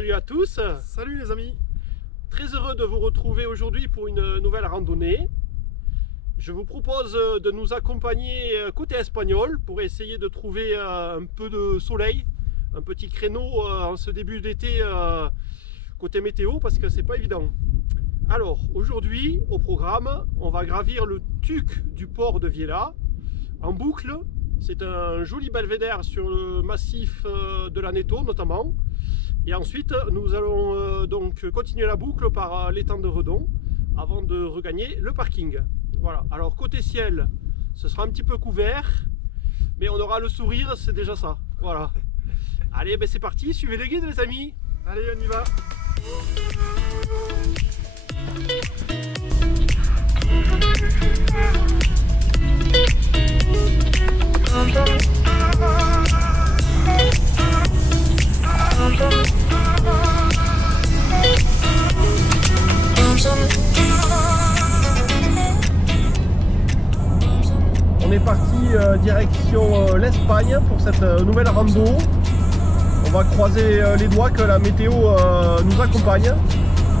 Salut à tous. Salut les amis. Très heureux de vous retrouver aujourd'hui pour une nouvelle randonnée. Je vous propose de nous accompagner côté espagnol pour essayer de trouver un peu de soleil, un petit créneau en ce début d'été côté météo parce que c'est pas évident. Alors aujourd'hui au programme, on va gravir le tuc du port de Viella en boucle. C'est un joli belvédère sur le massif de l'Aneto notamment. Et ensuite, nous allons donc continuer la boucle par l'étang de Redon avant de regagner le parking. Voilà. Alors côté ciel, ce sera un petit peu couvert, mais on aura le sourire, c'est déjà ça. Voilà. Allez, ben c'est parti, suivez le guide les amis. Allez, on y va. On est parti direction l'Espagne pour cette nouvelle rando. On va croiser les doigts que la météo nous accompagne.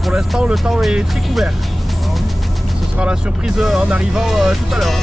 Pour l'instant, le temps est très couvert. Ce sera la surprise en arrivant tout à l'heure.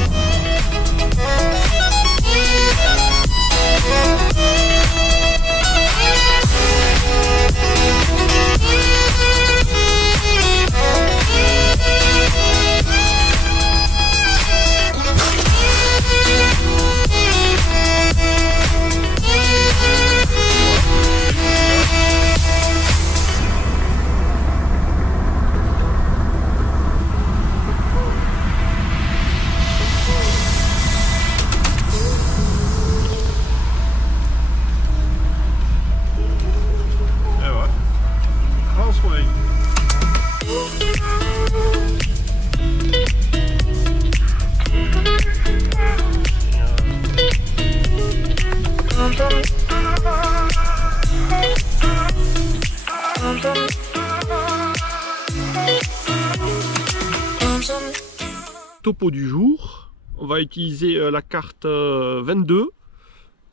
Topo du jour, on va utiliser la carte 22,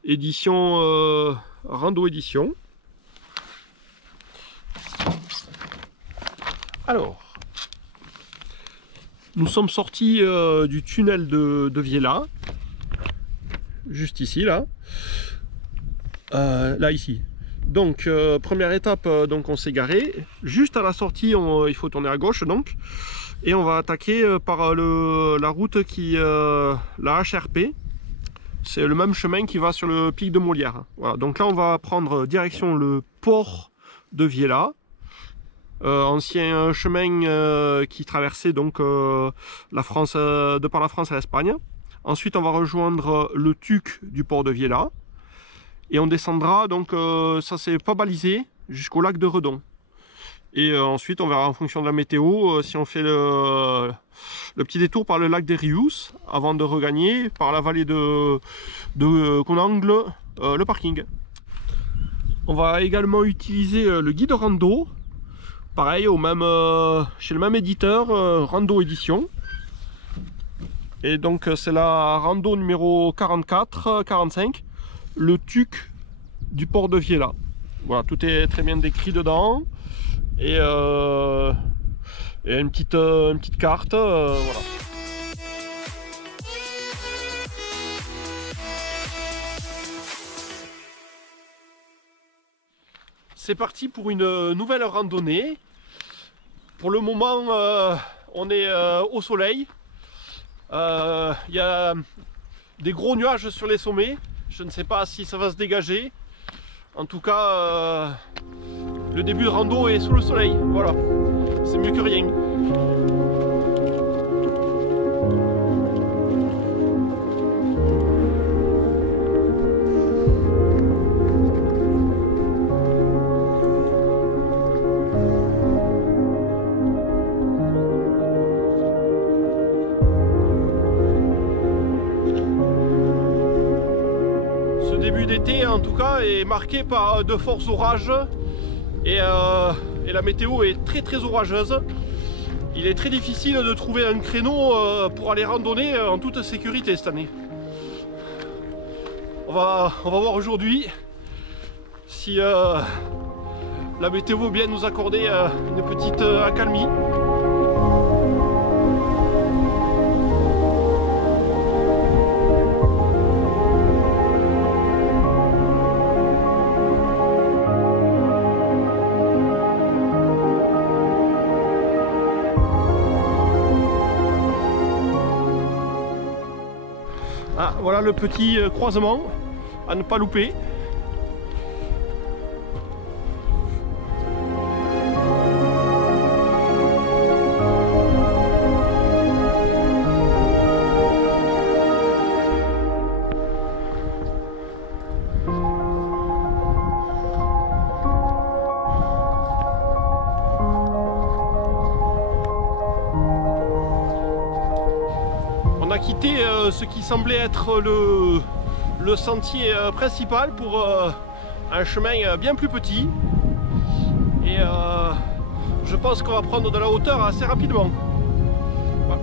édition Rando Édition. Alors, nous sommes sortis du tunnel de Viella, juste ici, là, ici. Donc, première étape, donc on s'est garé. Juste à la sortie, il faut tourner à gauche, donc. Et on va attaquer par la route la HRP. C'est le même chemin qui va sur le pic de Molière. Voilà. Donc là, on va prendre direction le port de Viella. Ancien chemin qui traversait donc la France, de par la France à l'Espagne. Ensuite, on va rejoindre le tuc du port de Viella. Et on descendra, donc ça c'est pas balisé, jusqu'au lac de Redon. Et ensuite on verra en fonction de la météo si on fait le petit détour par le lac des Rius avant de regagner par la vallée de Conangle le parking. On va également utiliser le guide rando, pareil chez le même éditeur, Rando Édition. Et donc c'est la rando numéro 44-45. Le tuc du port de Viella. Voilà, tout est très bien décrit dedans. Et une petite carte. Voilà. C'est parti pour une nouvelle randonnée. Pour le moment, on est au soleil. Il y a des gros nuages sur les sommets. Je ne sais pas si ça va se dégager. En tout cas, le début de rando est sous le soleil. Voilà, c'est mieux que rien. Début d'été en tout cas est marqué par de forts orages et la météo est très orageuse. Il est très difficile de trouver un créneau pour aller randonner en toute sécurité cette année. On va voir aujourd'hui si la météo veut bien nous accorder une petite accalmie. Ah, voilà le petit croisement à ne pas louper. On a quitté ce qui semblait être le sentier principal pour un chemin bien plus petit. Et je pense qu'on va prendre de la hauteur assez rapidement.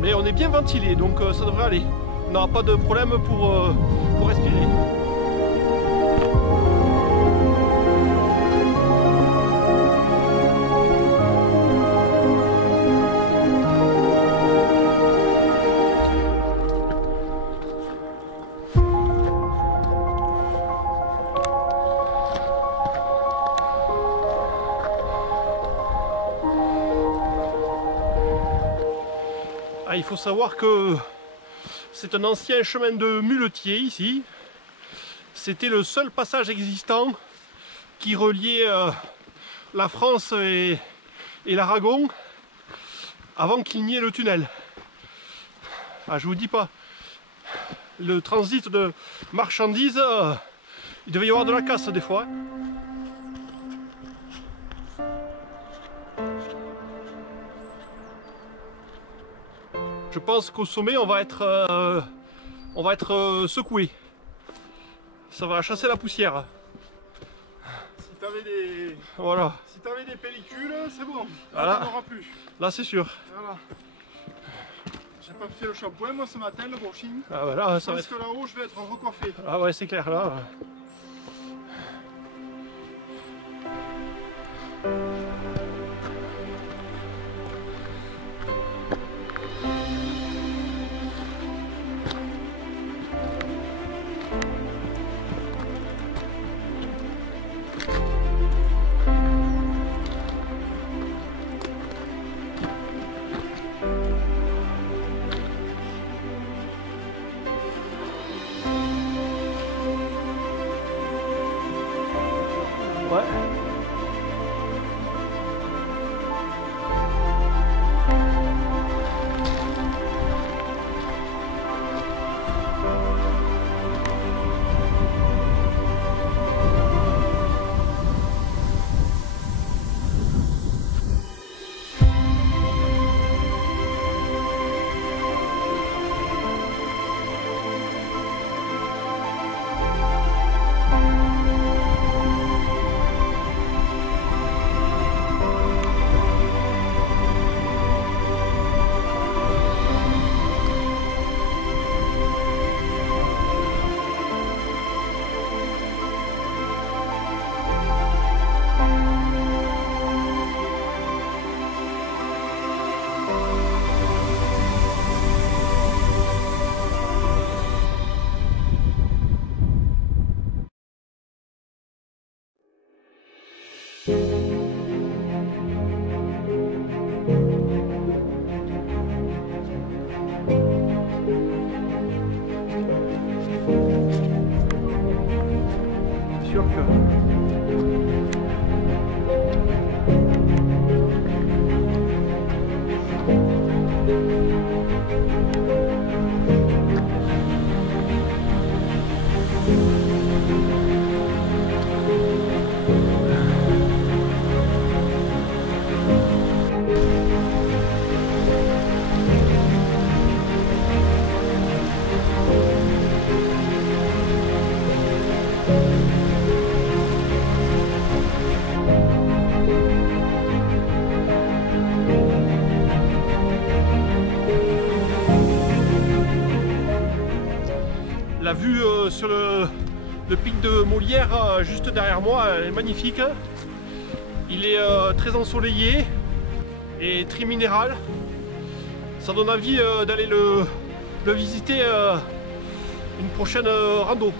Mais on est bien ventilé, donc ça devrait aller. On n'aura pas de problème pour respirer. Ah, il faut savoir que c'est un ancien chemin de muletier ici. C'était le seul passage existant qui reliait la France et l'Aragon avant qu'il n'y ait le tunnel. Ah, je vous dis pas, le transit de marchandises, il devait y avoir de la casse des fois. Je pense qu'au sommet on va être secoué. Ça va chasser la poussière. Si t'avais des... Voilà. Si t'avais des pellicules, c'est bon. Voilà. T'en auras plus. Là c'est sûr. Voilà. J'ai pas fait le shampoing moi ce matin, le brushing. Ah bah là, ça va parce être... que là-haut je vais être recoiffé. Ah ouais, c'est clair là. Ouais. Sûr que... La vue sur le pic de Molière juste derrière moi, elle est magnifique. Il est très ensoleillé et très minéral. Ça donne envie d'aller le visiter une prochaine rando.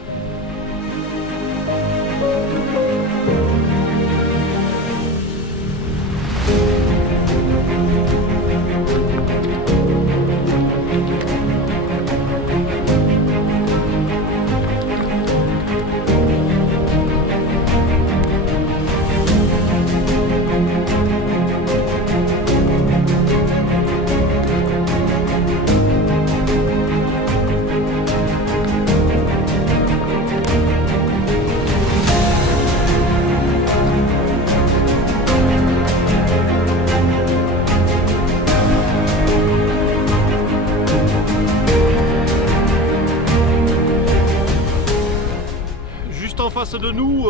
En face de nous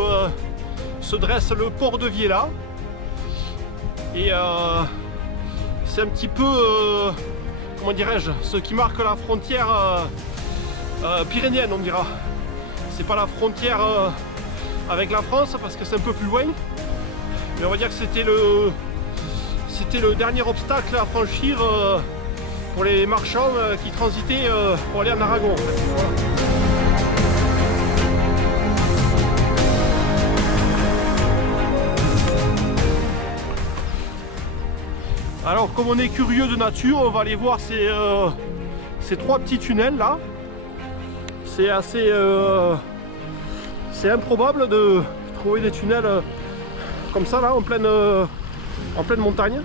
se dresse le port de Viella et c'est un petit peu comment dirais-je, ce qui marque la frontière pyrénéenne, on dira. C'est pas la frontière avec la France parce que c'est un peu plus loin, mais on va dire que c'était le dernier obstacle à franchir pour les marchands qui transitaient pour aller en Aragon en fait. Voilà. Alors comme on est curieux de nature, on va aller voir ces trois petits tunnels là. C'est assez c'est improbable de trouver des tunnels comme ça là en pleine montagne.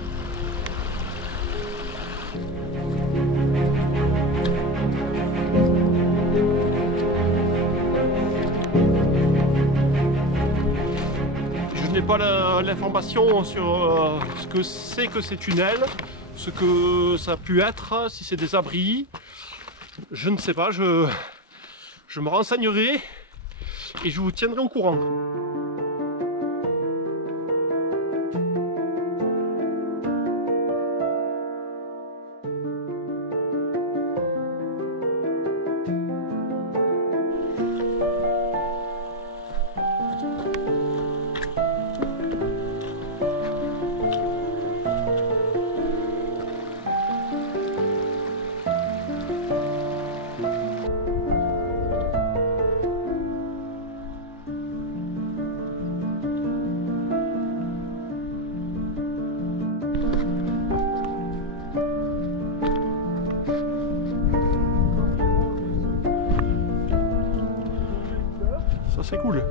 Je n'ai pas l'information sur ce que c'est que ces tunnels, ce que ça a pu être, si c'est des abris. Je ne sais pas, je me renseignerai et je vous tiendrai au courant. Ça c'est cool.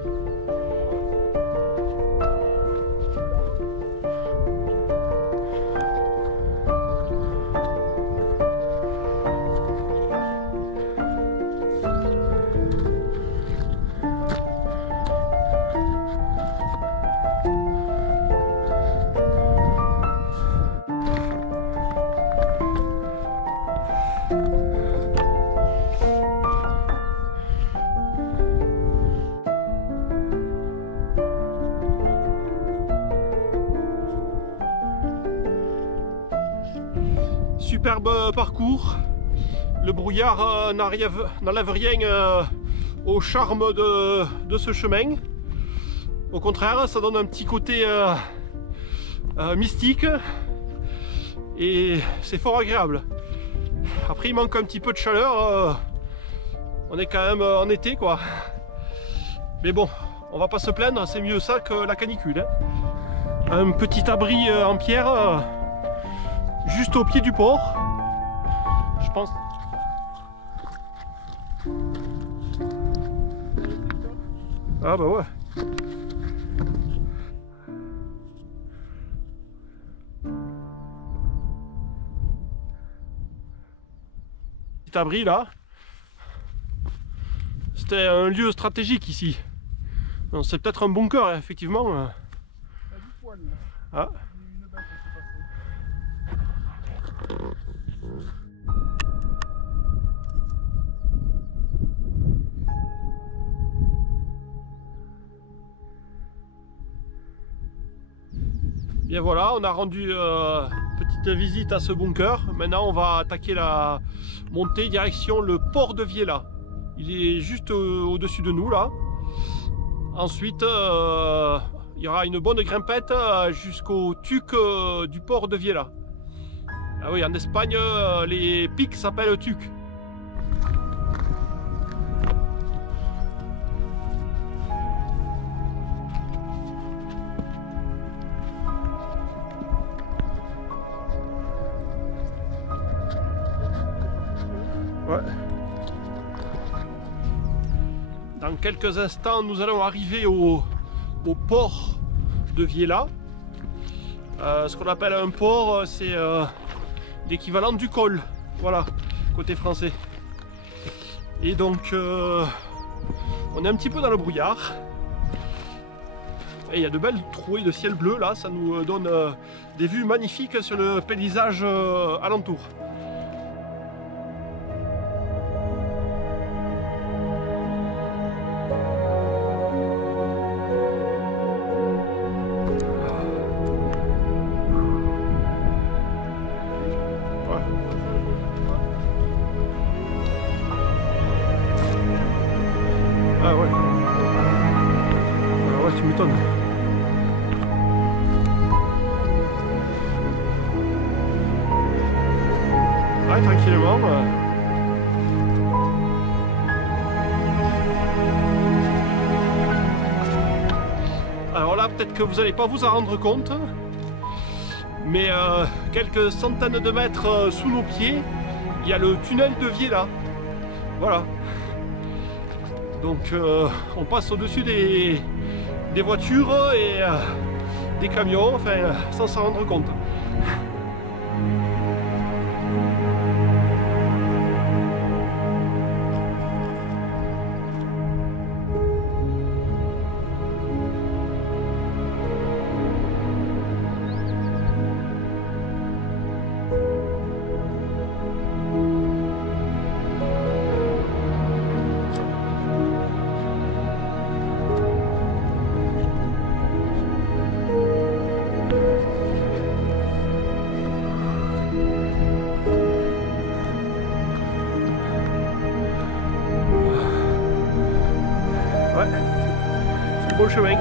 Superbe parcours, le brouillard n'enlève rien au charme de ce chemin. Au contraire, ça donne un petit côté mystique et c'est fort agréable. Après il manque un petit peu de chaleur, on est quand même en été quoi. Mais bon, on va pas se plaindre, c'est mieux ça que la canicule. Hein. Un petit abri en pierre. Juste au pied du port, je pense. Ah bah ouais. Petit abri là. C'était un lieu stratégique ici. C'est peut-être un bunker effectivement. Ah. Bien voilà, on a rendu petite visite à ce bunker. Maintenant on va attaquer la montée direction le port de Viella. Il est juste au-dessus de nous là. Ensuite il y aura une bonne grimpette jusqu'au tuc du port de Viella. Ah oui, en Espagne, les pics s'appellent tuc. Ouais. Dans quelques instants, nous allons arriver au port de Viella. Ce qu'on appelle un port, c'est l'équivalent du col, voilà, côté français. Et donc, on est un petit peu dans le brouillard. Et il y a de belles trouées de ciel bleu là, ça nous donne des vues magnifiques sur le paysage alentour. Ah ouais. Ah ouais, tu m'étonnes. Ouais, tranquillement. Alors là, peut-être que vous n'allez pas vous en rendre compte, mais quelques centaines de mètres sous nos pieds, il y a le tunnel de Viella. Voilà. Donc on passe au-dessus des voitures et des camions, enfin sans s'en rendre compte. Bon chemin.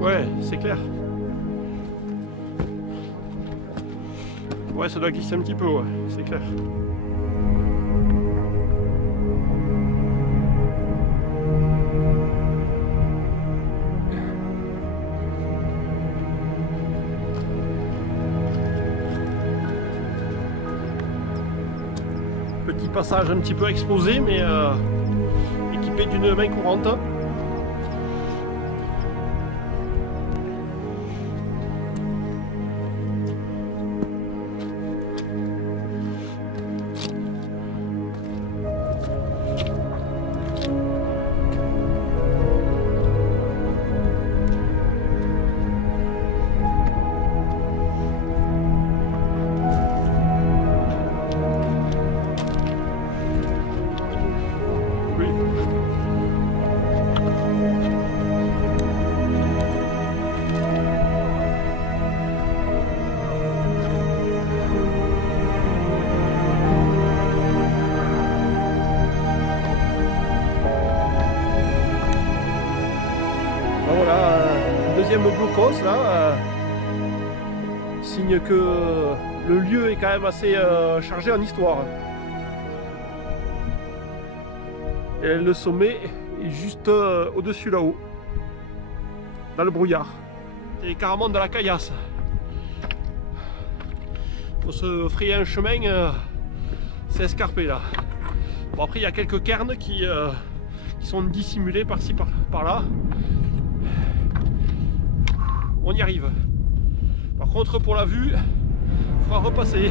Ouais, c'est clair. Ouais, ça doit glisser un petit peu, ouais, c'est clair. Petit passage un petit peu exposé, mais équipé d'une main courante. Voilà, deuxième blocos là, signe que le lieu est quand même assez chargé en histoire. Et le sommet est juste au-dessus là-haut, dans le brouillard. Et carrément dans la caillasse. On se frayer un chemin, c'est escarpé là. Bon, après il y a quelques cairns qui sont dissimulés par-ci par-là. On y arrive. Par contre, pour la vue, il faudra repasser.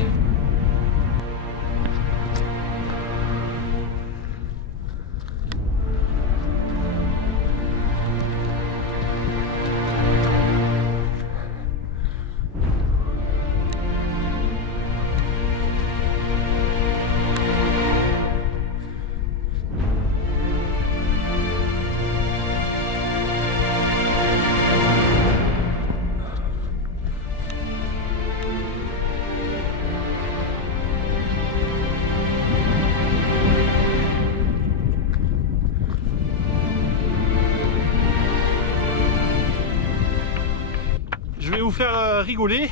vous faire rigoler,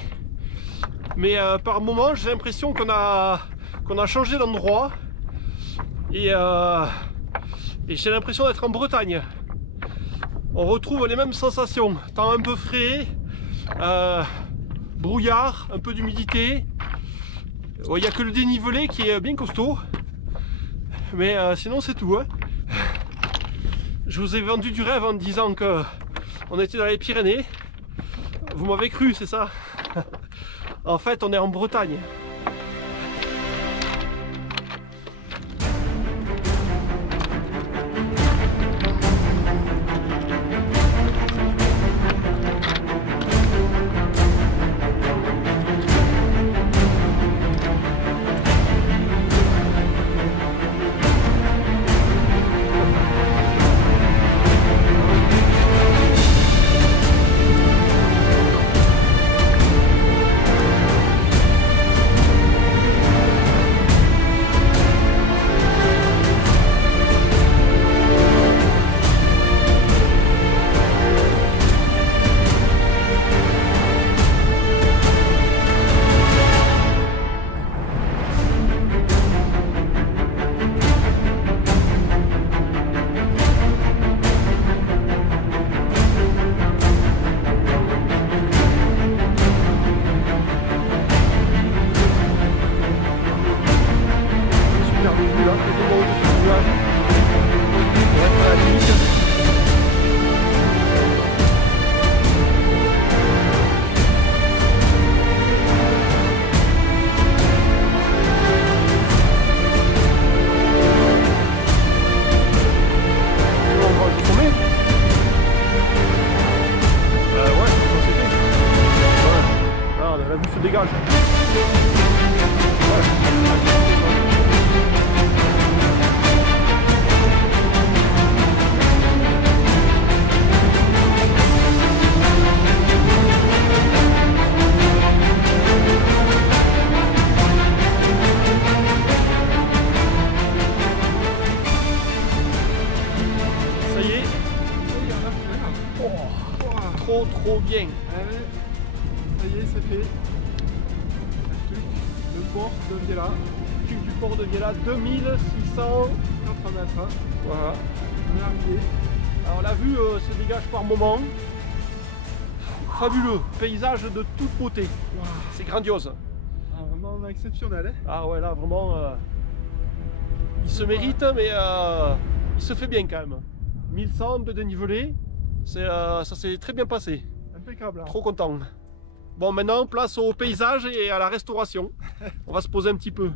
mais par moment j'ai l'impression qu'on a changé d'endroit et j'ai l'impression d'être en Bretagne. On retrouve les mêmes sensations, temps un peu frais, brouillard, un peu d'humidité. Il n'y a que le dénivelé qui est bien costaud, mais sinon c'est tout, hein. Je vous ai vendu du rêve en disant que on était dans les Pyrénées. Vous m'avez cru, c'est ça? En fait, on est en Bretagne. Dégage. Ça y est. Oh, trop bien. Ça y est, c'est fait. Le port de Viella. Truc du port de Viella, 2600 mètres. Voilà. On est arrivé. Alors la vue se dégage par moment. Fabuleux, paysage de toute beauté. Wow. C'est grandiose. Ah, vraiment exceptionnel. Hein. Ah ouais, là vraiment, il se mérite, mais il se fait bien quand même. 1100 de dénivelé, ça s'est très bien passé. Impeccable. Hein. Trop content. Bon, maintenant place au paysage et à la restauration. On va se poser un petit peu.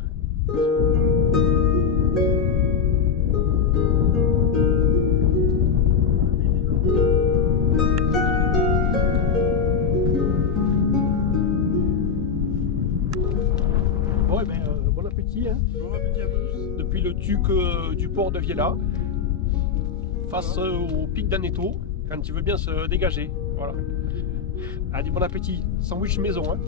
Bon, eh ben, bon appétit. Hein. Bon appétit à tous. Depuis le tuc du port de Viella, face au pic d'Aneto, quand il veut bien se dégager. Voilà. Allez, bon appétit. Sandwich maison. Hein.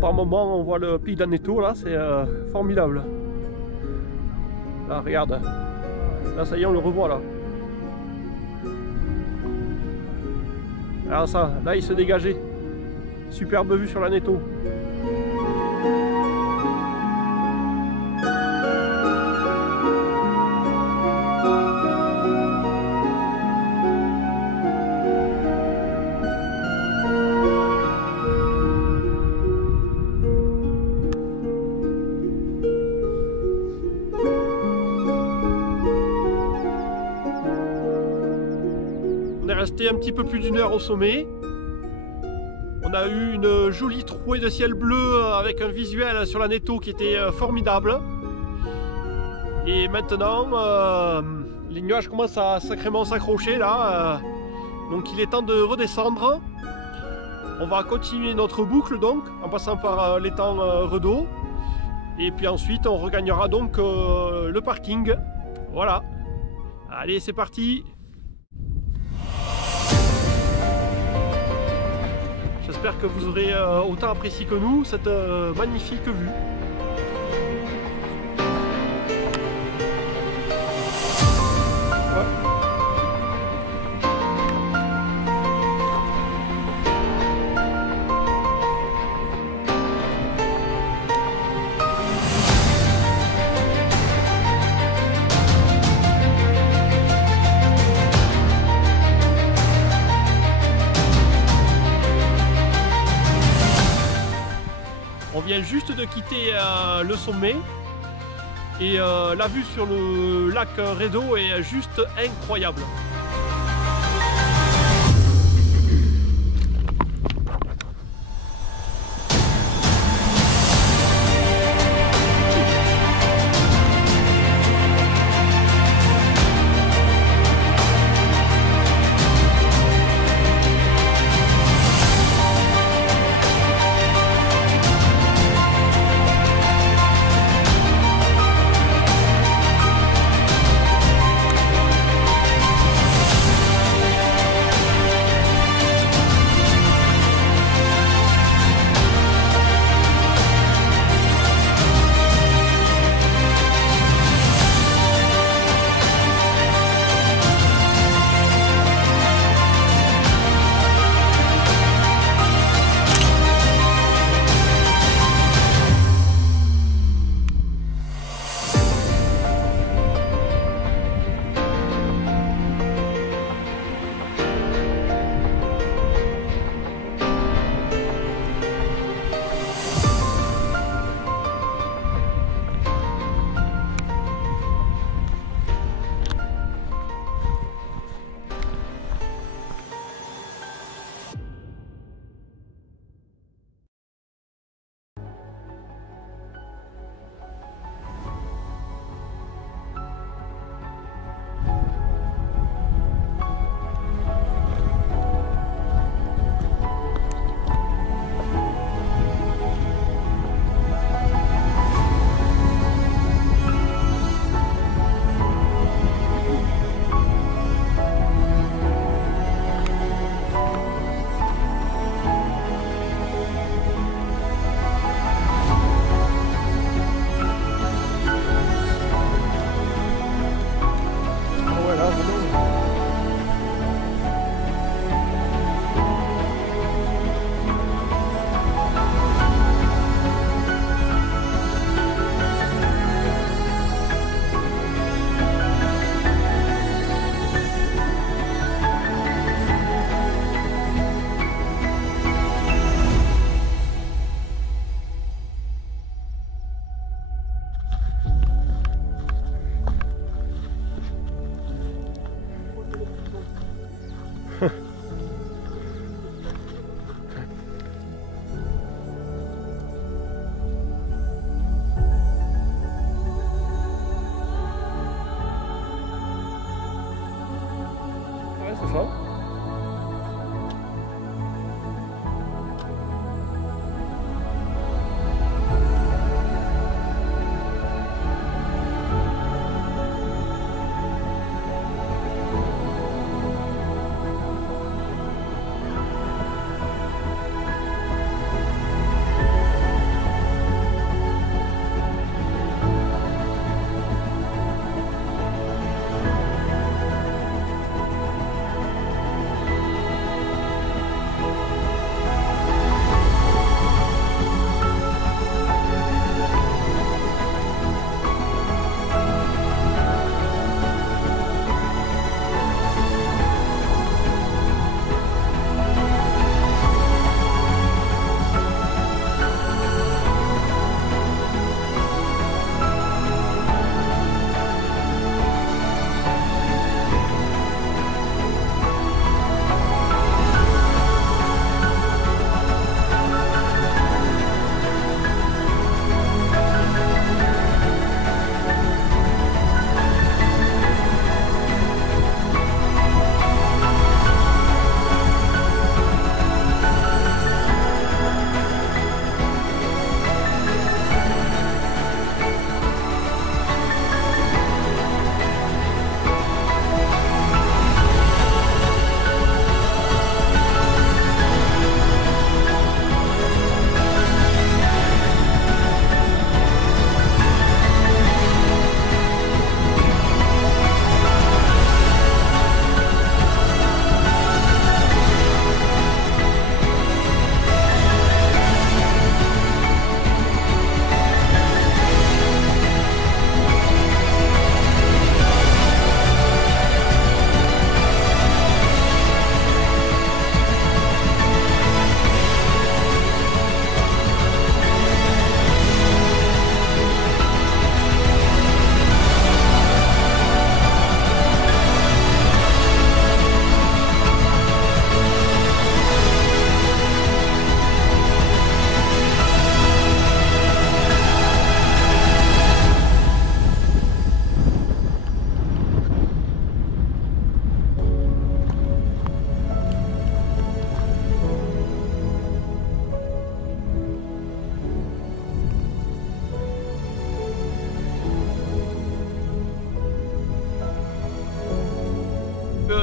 Par moment on voit le pic d'Aneto là, c'est formidable. Là regarde, là ça y est on le revoit là. Alors ça, là il se dégageait. Superbe vue sur l'Aneto. resté un petit peu plus d'1 heure au sommet. On a eu une jolie trouée de ciel bleu avec un visuel sur la Neto qui était formidable. Et maintenant, les nuages commencent à sacrément s'accrocher là. Donc il est temps de redescendre. On va continuer notre boucle donc, en passant par l'étang Redo. Et puis ensuite on regagnera donc le parking. Voilà. Allez, c'est parti. J'espère que vous aurez autant apprécié que nous cette magnifique vue. On vient juste de quitter le sommet et la vue sur le lac Redo est juste incroyable.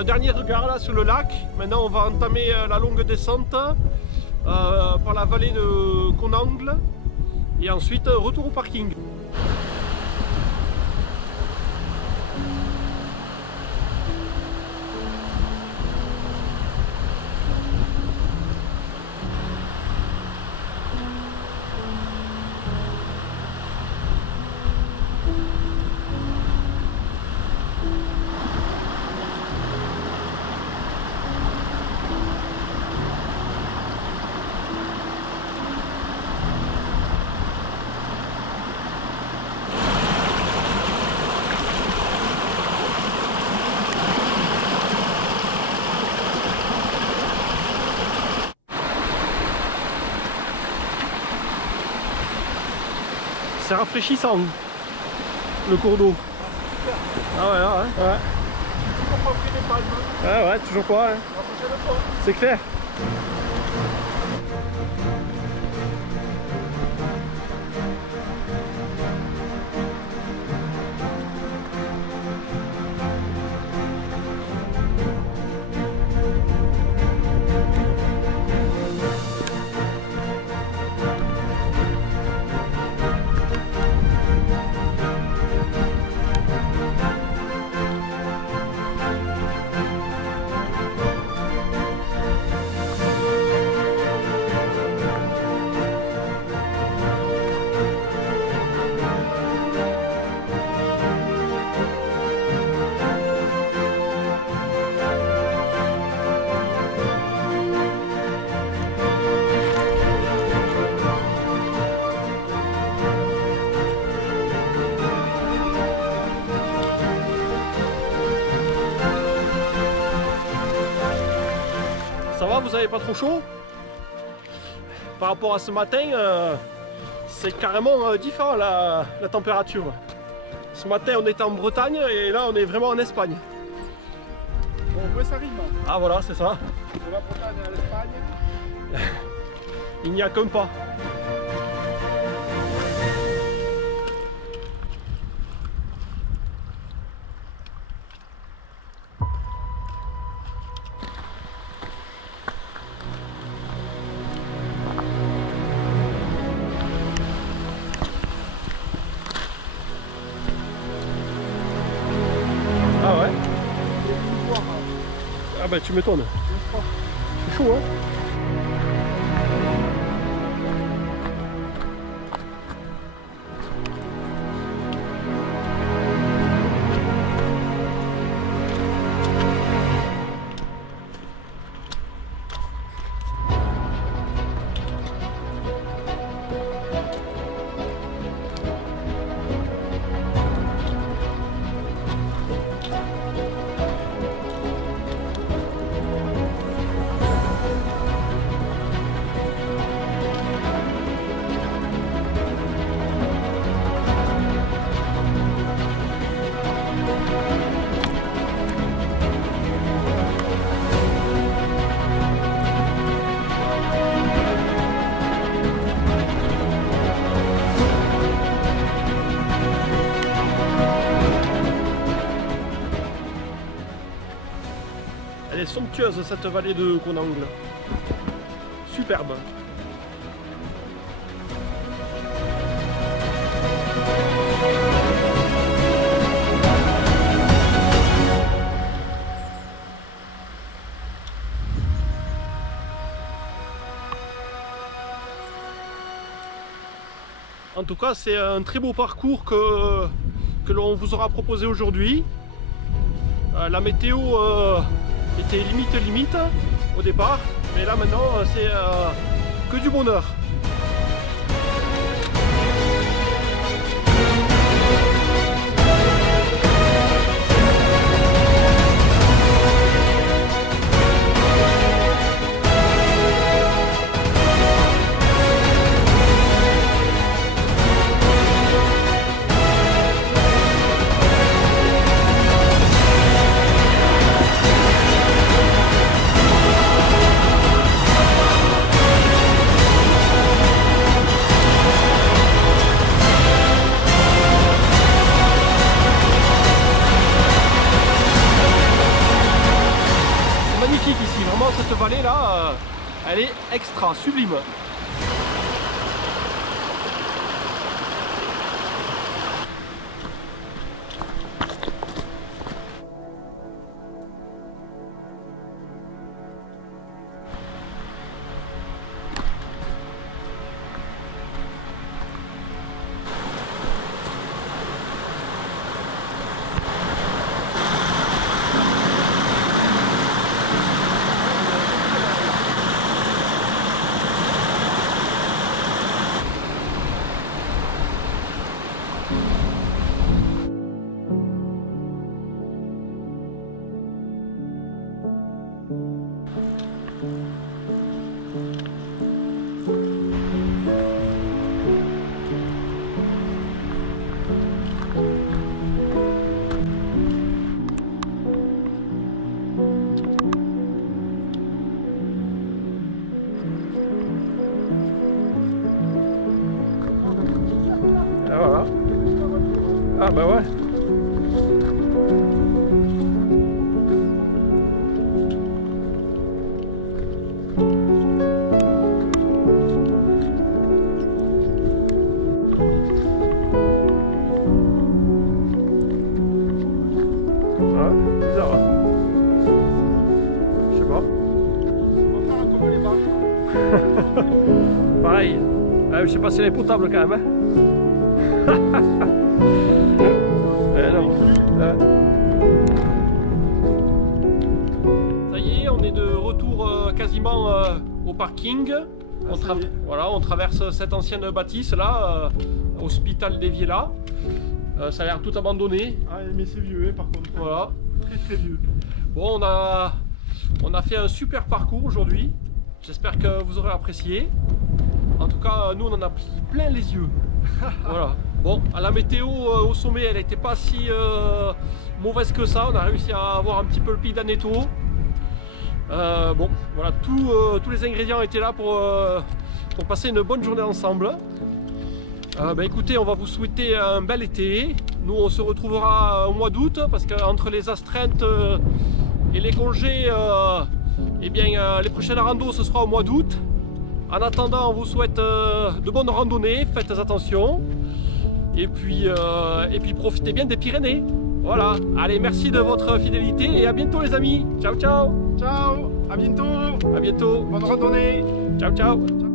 dernier regard là sur le lac. Maintenant on va entamer la longue descente par la vallée de Conangle et ensuite retour au parking. C'est rafraîchissant le cours d'eau. Ah ouais, ouais. Toujours pas pris les palmes. Ouais, ouais, toujours pas. Hein. La prochaine fois. C'est clair. Ça va, vous avez pas trop chaud? Par rapport à ce matin, c'est carrément différent la température. Ce matin on était en Bretagne et là on est vraiment en Espagne. Bon, au moins ça rime. Ah voilà, c'est ça. De la Bretagne à l'Espagne. Il n'y a qu'un pas. Ah ouais? Ah bah tu m'étonnes. C'est chaud hein? Elle est somptueuse cette vallée de Conangle. Superbe. En tout cas, c'est un très beau parcours que l'on vous aura proposé aujourd'hui. La météo était limite au départ, mais là maintenant c'est que du bonheur. vallée là, elle est extra, sublime. Ah, voilà. Ah bah ouais. Ah, bizarre. Hein. Je sais pas. On va faire un commun les barres. Pareil. Ah, je sais pas si elle est potable quand même. Hein. Non. Ça y est, on est de retour quasiment au parking. Voilà, on traverse cette ancienne bâtisse là, Hospital des Vielas. Ça a l'air tout abandonné. Ah, mais c'est vieux, hein, par contre. Voilà. Très très vieux. Bon, on a fait un super parcours aujourd'hui. J'espère que vous aurez apprécié. En tout cas, nous on en a pris plein les yeux. Voilà. Bon, à la météo au sommet, elle n'était pas si mauvaise que ça. On a réussi à avoir un petit peu le pic d'Aneto. Bon, voilà, tous les ingrédients étaient là pour passer une bonne journée ensemble. Écoutez, on va vous souhaiter un bel été. Nous, on se retrouvera au mois d'août parce qu'entre les astreintes et les congés, les prochaines randos, ce sera au mois d'août. En attendant, on vous souhaite de bonnes randonnées, faites attention. Et puis profitez bien des Pyrénées. Voilà, allez, merci de votre fidélité et à bientôt les amis. Ciao, ciao. Ciao, à bientôt. À bientôt. Bonne randonnée. Ciao, ciao.